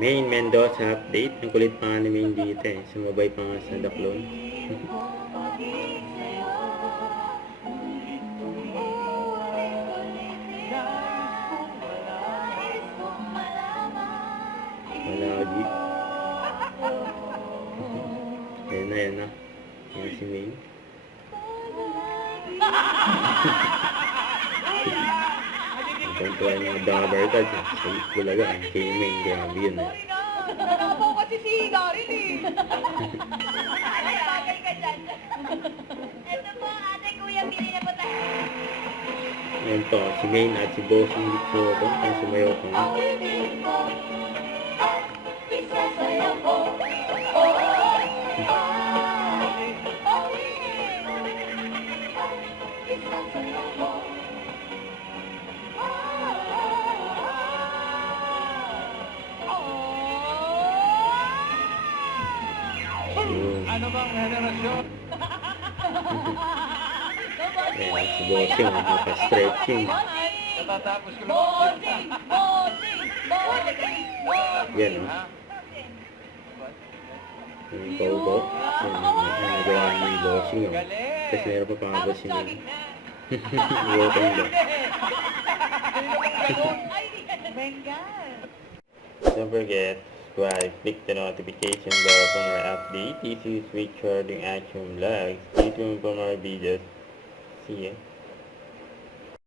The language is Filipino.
Main Mendoza update. Ang kulit pa nga ni Main dito eh. Sumabay pa nga sa Daklon. Malagi. Ayan na, yan na. Yan si Main. Kontuan yung Dabar Card. Sa Bulaga. Kay Main. Grabe yun eh. Ako kasi si Daryl eh. Ay, bagay ka dyan. Ito po, ate, kuya, bili na po tayo. Yan po, si Main at si Bossing Victor. Ang sumayaw ko nga. Ano bang henerasyon? Ayan, si Bossing. Naka-stretching. Natatapos ko lang. Bossing! Bossing! Bossing! Yan o. Yung paubo. Yan, ang nagawa niya yung Bossing o. Tapos meron pa pangabot si Main. Walking ba? Bengal! Don't forget, subscribe, click the notification bell for more updates. This is Richard in Action Vlogs. Stay tuned for more videos. See ya.